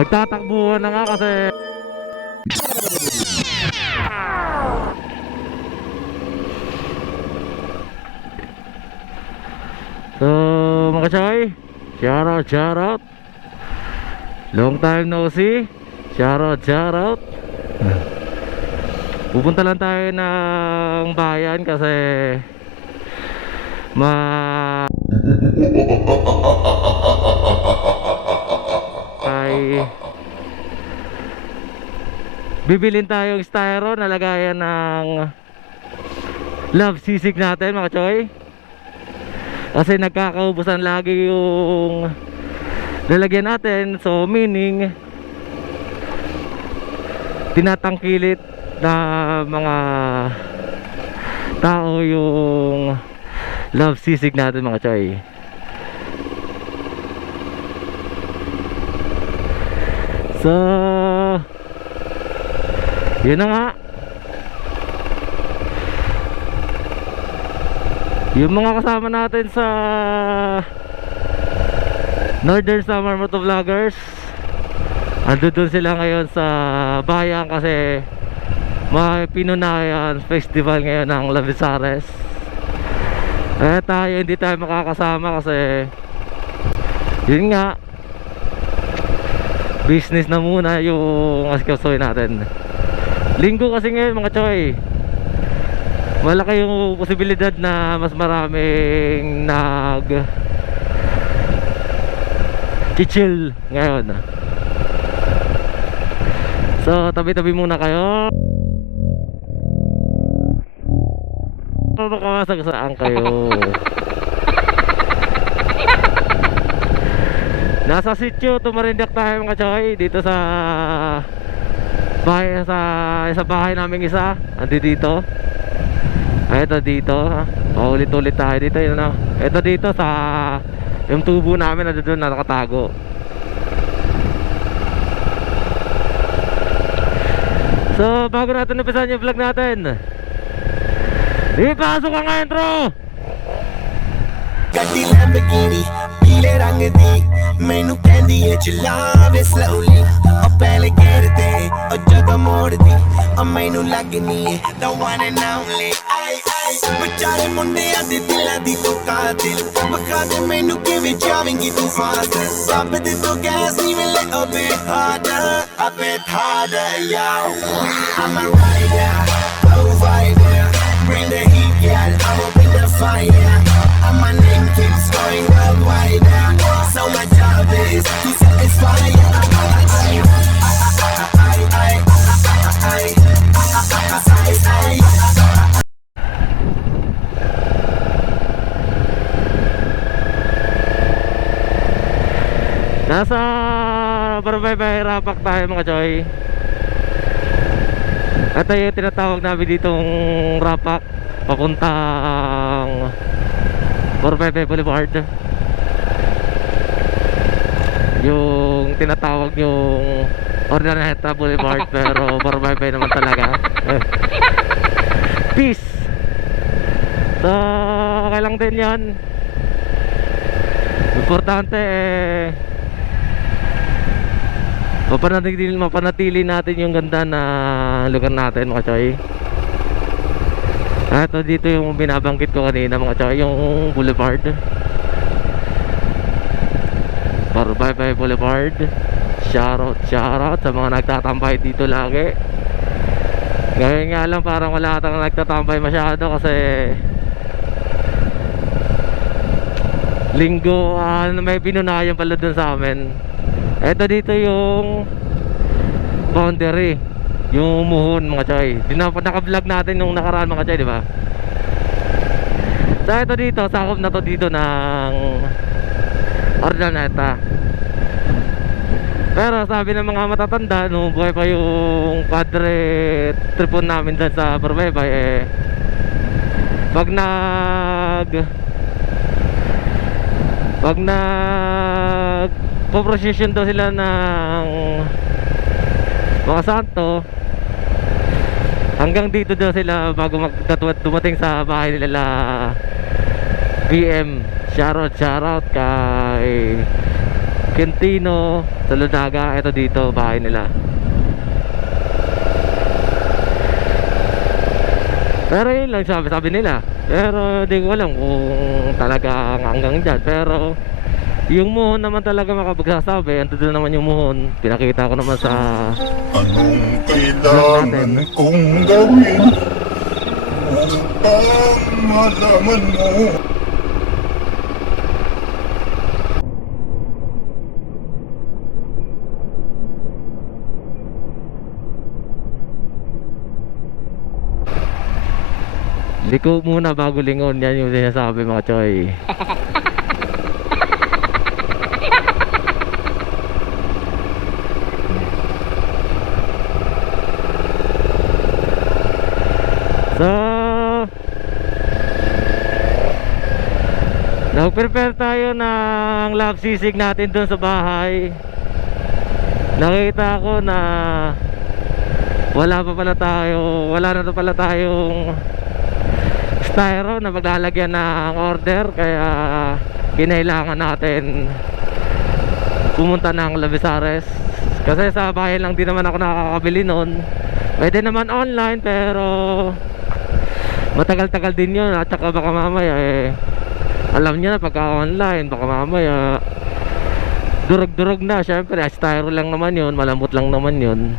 Nagtatakbuhan na nga kasi so mga choy, shout out long time no see, shout out. Pupunta lang tayo ng bayan kasi ay bibilin tayong styro na lagayan ng love sisig natin mga choy, kasi nagkakaubusan lagi yung lalagyan natin. So meaning tinatangkilit na mga tao yung love sisig natin mga choy. So yun na nga, yung mga kasama natin sa Northern Summer Motovloggers, ando dun sila ngayon sa bayan kasi may Pinunayan Festival ngayon ng Lavisares. Tayo hindi tayo makakasama kasi yun nga, business na muna yung asikasuhin natin. Linggo kasi ngayon mga choy, malaki yung posibilidad na mas maraming chill ngayon. So tabi-tabi muna kayo. Nakawasagsaan kayo. Nasa sitio Tumarindak tayo mga choy, dito sa bahay, sa bahay namin isa. Andi dito. Ay, ito dito. Paulit-ulit tayo dito. Yun na. Ito dito sa yung tubo namin na doon na nakatago. So bago natin umpisan yung vlog natin, ipasok ang intro. ਗੱਡੀ ਲੈਂਬਰਗਿਨੀ ਪੀਲੇ ਰੰਗ ਦੀ ਮੈਨੂੰ ਕਹਿੰਦੀ ਏ ਚਲਾਵੇ ਸਲੋਲੀ ਉਹ ਪਹਿਲੇ ਗੇਰ ਤੇ ਉਹ ਜਦੋਂ ਮੋੜਦੀ ਉਹ ਮੈਨੂੰ ਲੱਗਨੀ ਏ the one and only ਆਈ ਆਈ ਵਿਚਾਰੇ ਮੁੰਡਿਆਂ ਦੇ ਦਿਲਾਂ ਦੀ ਤੂੰ ਕਾਤਿਲ ਵਖਾ ਦੇ ਮੈਨੂੰ ਕਿਵੇਂ ਜਾਵੇਂਗੀ ਤੂੰ ਫਾਸਟ ਰੱਬ ਦੇ ਤੋਂ ਗੈਸ ਨਹੀਂ ਮਿਲੇ a bit harder yo I'm a rider provider bring the heat yeah I'm up in the fire and my name keeps going worldwide now. So my job is to satisfy you. Nasa Barbaybay Rapak tayo mga choy. Ito yung tinatawag namin ditong Rapak papuntang Barbaybay Boulevard. Yung tinatawag yung Ordaneta Boulevard pero Barbaybay naman talaga. Peace. So okay lang din yan. Importante mapanatili natin yung ganda na lugar natin mga choy. Ito dito yung binabanggit ko kanina mga choy, yung boulevard Barbaybay Boulevard. Shout out sa mga nagtatambay dito lagi. Ngayon nga lang parang wala atang nagtatambay masyado kasi linggo may Pinunayan pala dun sa amin. Ito dito yung boundary, yung Muhon mga choy. Naka-vlog natin nung nakaraan mga choy, di ba? So ito dito, sakop na to dito ng Ordaneta. Pero sabi ng mga matatanda nung buhay pa yung padre tripon namin dyan sa Barbaybay, pag po-procession daw sila ng mga santo, hanggang dito daw sila bago dumating sa bahay nila PM. Shout out kay Quintino, Saludaga. Ito dito, bahay nila. Pero yun lang sabi nila. Pero di ko alam kung talaga hanggang dyan. Pero yung muhon naman talaga makapagsasabi. Ando doon naman yung muhon. Pinakita ko naman sa Anong kailangan kong gawin upang malaman mo? liko muna bago lingon. Yan yung sinasabi mga choy. So nag-prepare tayo ng love sisig natin doon sa bahay. Nakita ko na wala na pala tayong styro na maglalagyan ng order. Kaya kinailangan natin pumunta ng Labesares. Kasi sa bahay lang din naman ako nakakabili nun. Pwede naman online pero matagal-tagal din yun. At saka baka mamaya alam niyo na pagka online baka mamaya durog-durog na. Syempre styro lang naman yun, malambot lang naman yun.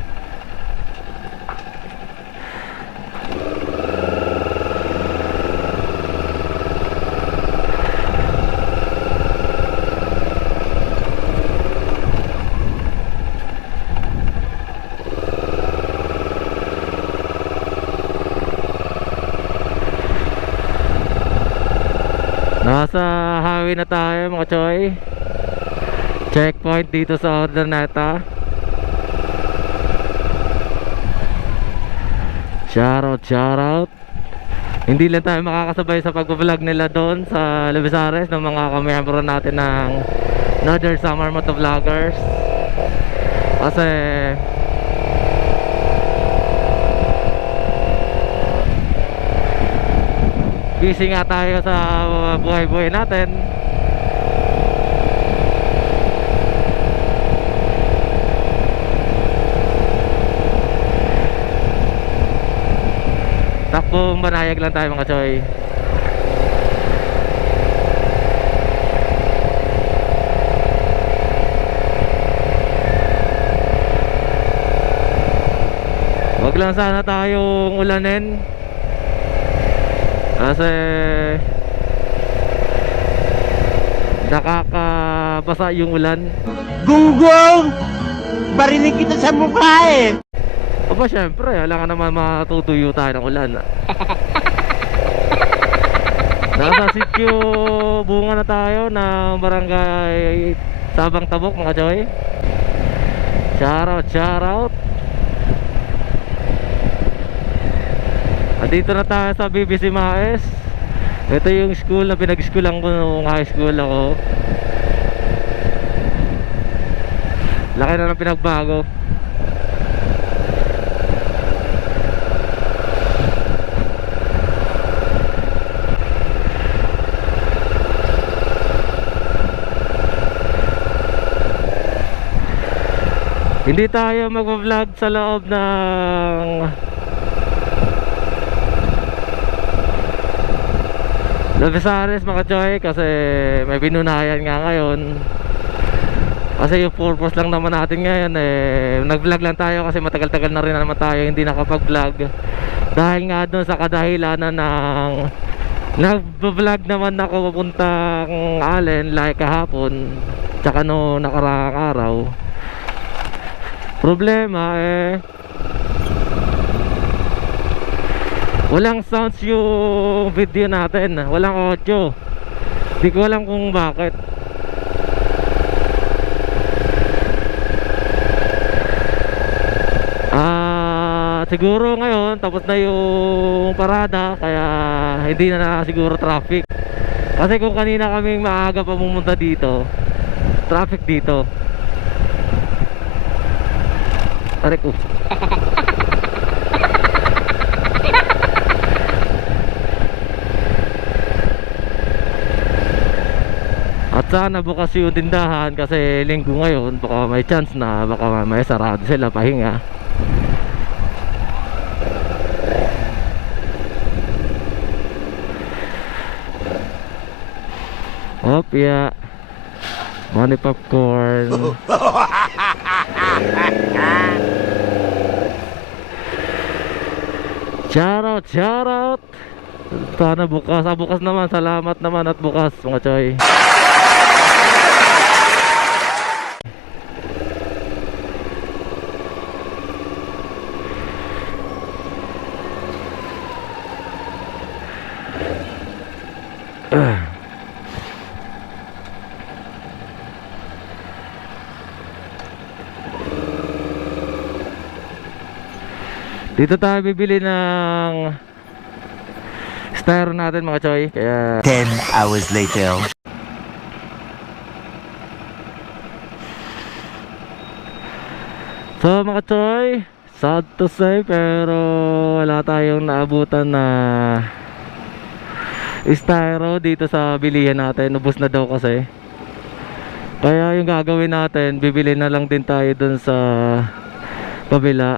Nasa highway na tayo mga choy. Checkpoint dito sa Urdaneta. Shoutout. Hindi lang tayo makakasabay sa pag-vlog nila doon sa Labesares ng mga kamiyembro natin ng Northern Summer Motovloggers. Kasi busy nga tayo sa buhay-buhay natin. Takbong banayag lang tayo mga choy. Wag lang sana tayong ulanin. Kasi nakakabasa yung ulan. Gunggong! Barinig kita sa mukha eh! Aba syempre, alam ka naman matutuyo tayo ng ulan. Nasa sityo bunga na tayo ng barangay Sabang Tabok mga choy. Shoutout. Andito na tayo sa BBC Maes. Ito yung school na pinag-schoolan ko nung high school ako. Laki na ng pinagbago. Hindi tayo mag-vlog sa loob ng Labesares mga choy kasi may binunayan nga ngayon. Kasi yung purpose lang naman natin ngayon nag-vlog lang tayo kasi matagal-tagal na rin naman tayo hindi nakapag-vlog. Dahil nga doon sa kadahilanan ng nag-vlog naman ako papuntang Allen like kahapon tsaka no nakaraang araw. Problema walang sounds yung video natin, walang audio. Di ko alam kung bakit. Siguro ngayon tapos na yung parada kaya hindi na siguro traffic. Kasi kung kanina kaming maaga pa pumunta dito, traffic dito. Aray ko. At sana bukas yung tindahan kasi linggo ngayon, baka may chance na baka may sarado sila pahinga. Opya, money popcorn. Shoutout, shoutout. Sana bukas, bukas naman, salamat naman at bukas mga choy. Dito tayo bibili ng styro natin mga choy. Kaya 10 hours later. so mga choy, sad to say pero wala tayong naabutan na styro dito sa bilihan natin. Ubus na daw kasi. Kaya yung gagawin natin, bibili na lang din tayo dun sa kabila.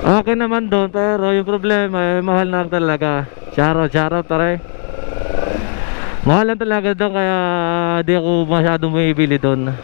Okay naman doon, pero yung problema mahal na lang talaga. Shoutout pare. Mahal lang talaga doon, kaya di ako masyadong bumibili doon.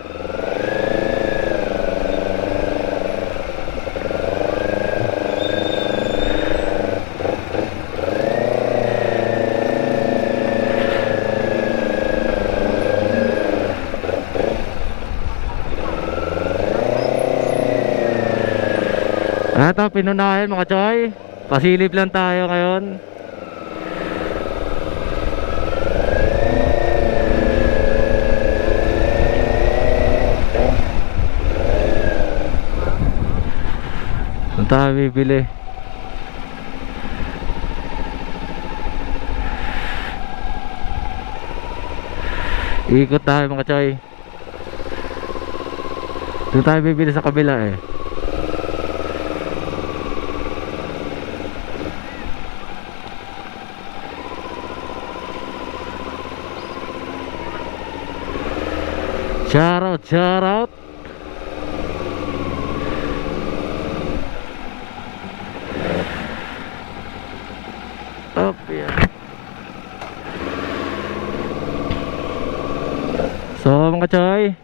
Ito, pinunahin mga choy. Pasilip lang tayo ngayon. Saan tayo bibili? Ikot tayo mga choy. Doon tayo bibili sa kabila eh. Shoutout. Up yan. So mga choy,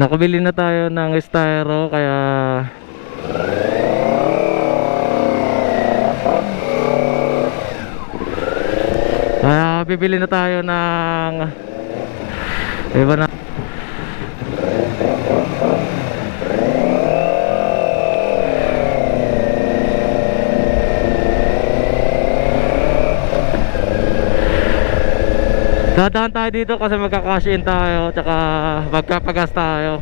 nakabili na tayo ng styro, kaya bibili na tayo ng iba na. Dadaan tayo dito kasi magka-cash in tayo, tsaka magpapagas tayo.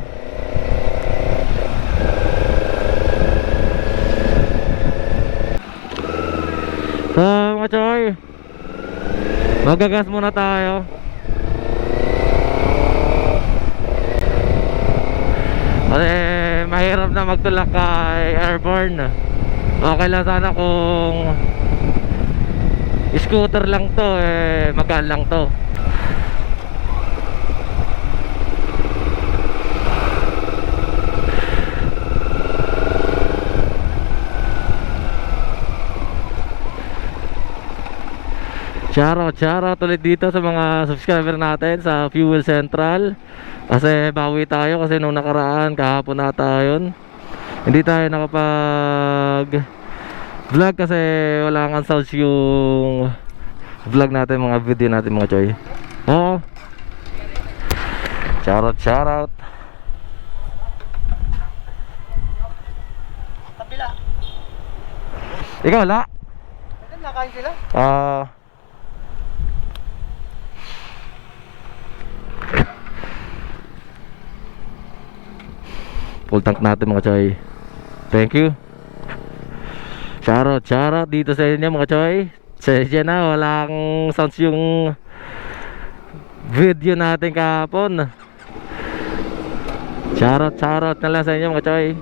So mga choy, magagas muna tayo. Kasi mahirap na magtulak kay airborne. Okay lang sana kung scooter lang to, magaan lang to. Shoutout ulit dito sa mga subscriber natin sa Fuel Central. Kasi bawi tayo kasi nung nakaraan, kahapon na tayo, hindi tayo nakapag vlog kasi wala kang sounds yung vlog natin, mga video natin mga choy. Oo. Shoutout. Kabila. Ikaw wala? Nakain sila? Full tank natin mga choy. Thank you. Shoutout dito sa inyo mga choy. Sadya na walang sounds yung video natin kahapon. Shoutout na lang sa inyo mga choy.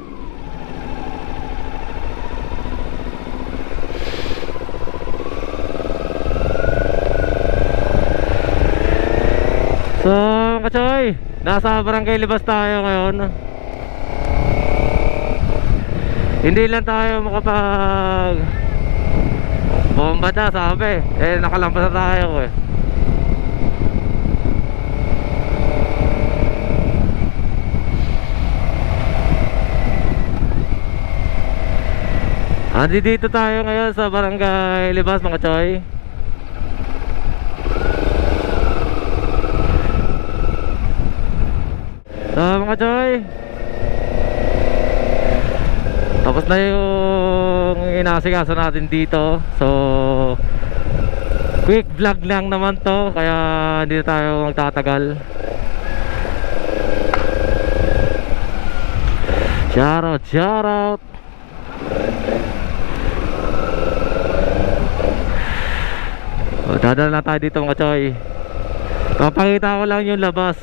So mga choy, nasa Barangay Libas tayo ngayon. Hindi lang tayo makapag bomba na, sabi. Nakalampas na tayo eh. Dito tayo ngayon sa Barangay Libas mga choy. So mga choy, tapos na yung inasikaso natin dito. So quick vlog lang naman to, kaya hindi na tayo magtatagal. Shoutout, shoutout. Dadala na tayo dito mga choy. Papakita ko lang yung labas.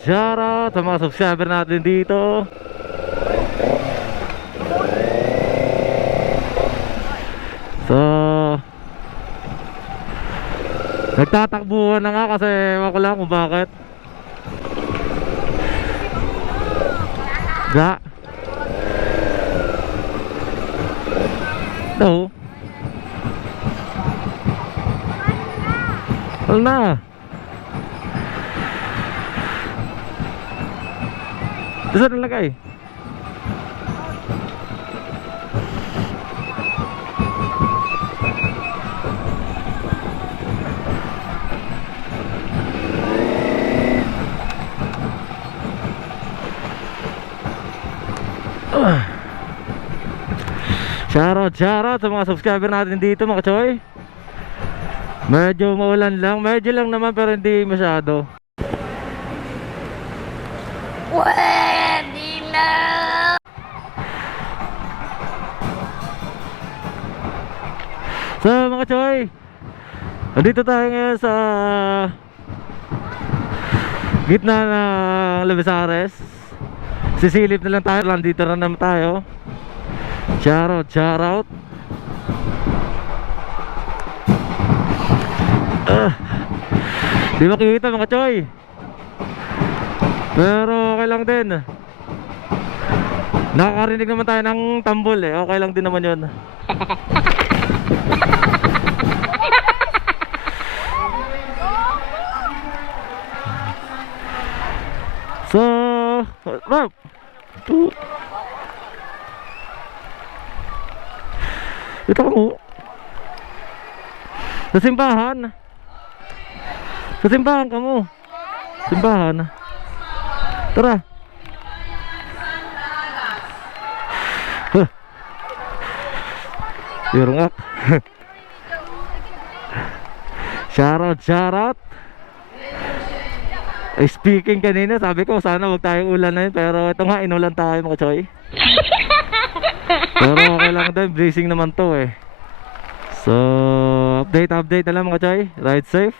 Shoutout sa mga subscriber natin dito. So nagtatakbuhan na nga kasi ewan ko lang kung bakit. No. Wala na. Saan nalagay? Shoutout sa mga subscriber natin dito mga choy. Medyo maulan lang, medyo lang naman pero hindi masyado. Pwede na! So mga choy, nandito tayo ngayon sa gitna ng Labezares. Sisilip na lang tayo, nandito na naman tayo. Shoutout. Di makikita mga choy, pero okay lang din. Nakakarinig naman tayo ng tambol eh. Okay lang din naman yun. So Rob, ito ka mo sa simbahan. Sa simbahan ka mo. Simbahan. Tara. Yurungak. Shoutout. Speaking kanina, sabi ko sana wag tayong ulan na yun, pero ito nga, inulan tayo mga choy. Pero okay lang din, blazing naman to eh. So update na lang mga choy. Ride safe.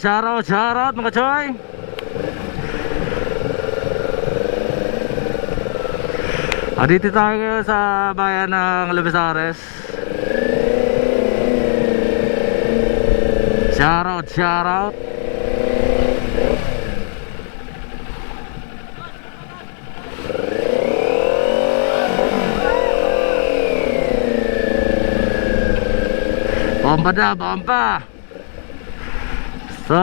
Shoutout mga choy. Dito tayo ngayon sa bayan ng Labezares. Shoutout. Bomba. So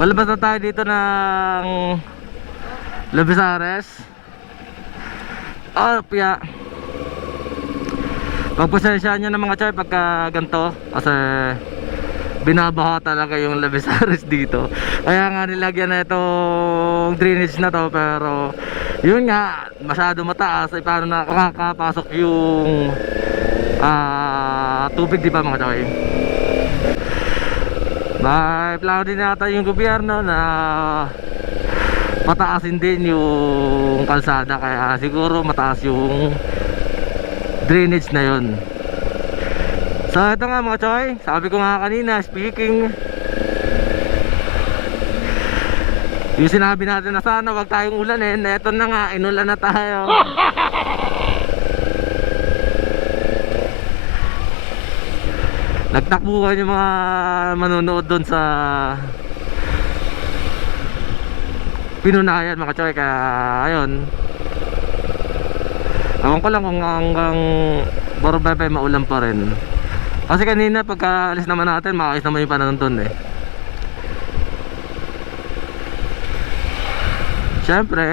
palabas na tayo dito ng Labezares. Pia pagpasensyahan nyo na mga choy pagka ganito, kasi binabaha talaga yung Labezares dito. Kaya nga nilagyan na itong drainage na to, pero yun nga, masyado mataas. Paano na makakapasok yung tubig, di ba mga choy? May plano din nata yung gobyerno na pataasin din yung kalsada, kaya siguro mataas yung drainage na yun. So ito nga mga choy, sabi ko nga kanina, speaking, Yung sinabi natin na sana wag tayong ulanin, eto na nga, inulan na tayo. Nagtakbuhan yung mga manonood doon sa Pinunayan mga choy, kaya ayun. Ewan ko lang kung hanggang Borobebe maulan pa rin. Kasi kanina pagka alis naman natin, maayos naman yung panahon doon eh. Siyempre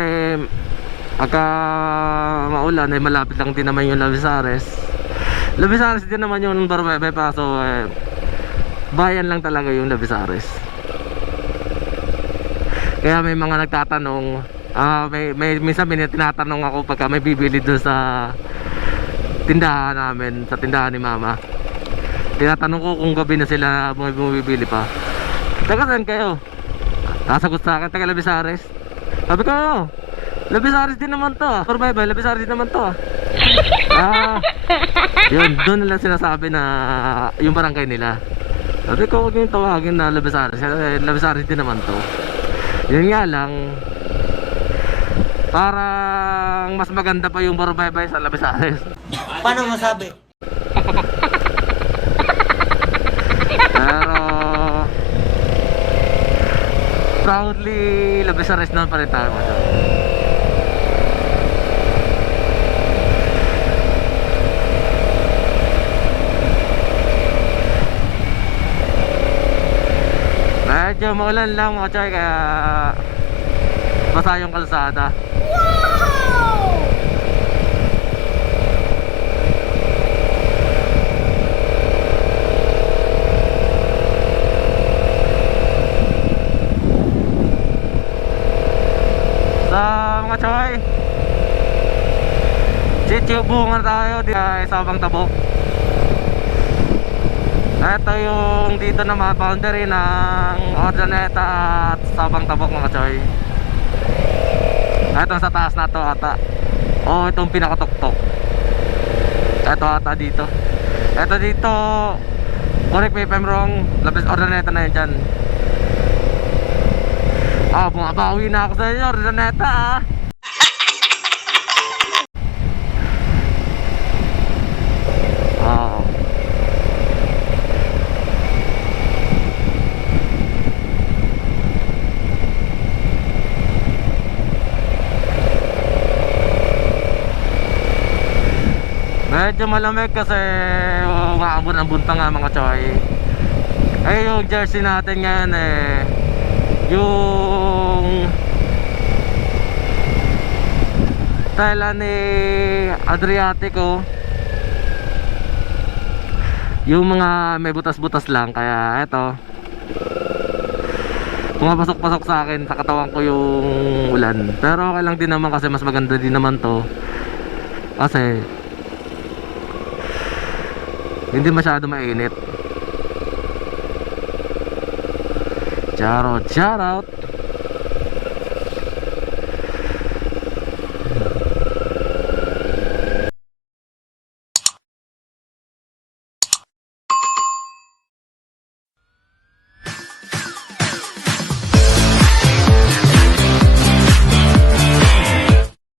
pagka maulan eh, malapit lang din naman yung Lavisares. Lavisares din naman yung Borobebe, paso bayan lang talaga yung Lavisares. Kaya may mga nagtatanong, minsan tinatanong ako pagka may bibili doon sa tindahan namin, sa tindahan ni mama. Tinatanong ko kung gabi na sila bumibili pa. Taga saan kayo? Nasagot sa akin, taga Lavisares. Sabi ko, Lavisares din naman to. Survival, Lavisares din naman to. Yun, doon nila sinasabi na yung barangay nila. Sabi ko, huwag yung tawagin na Lavisares. Lavisares din naman to. Yun nga lang, parang mas maganda pa yung Borobebe sa Lavisares. Paano masabi? Pero proudly Lavisares na pa rin tayo. Medyo maulan lang mga choy, kaya basa yung kalsada. Sa mga choy, chichubungan tayo di ay Sabang Tabok. Ito yung dito na mga boundary ng Ordaneta at Sabang Tabok mga choy. Ito sa taas na to ata. O itong pinakatuktok. Ito ata dito. Ito dito, correct me if I'm wrong, labis Ordaneta na yun dyan. Bumabawi na ako sa inyo, Ordaneta ah. Medyo malamig kasi umaambon-ambon pa nga mga choy. Yung jersey natin ngayon yung tela ni Adriatico, yung mga may butas-butas lang, kaya eto pumapasok-pasok sa akin sa katawan ko yung ulan. Pero okay lang din naman kasi mas maganda din naman to kasi hindi masyado mainit. Shoutout, shoutout.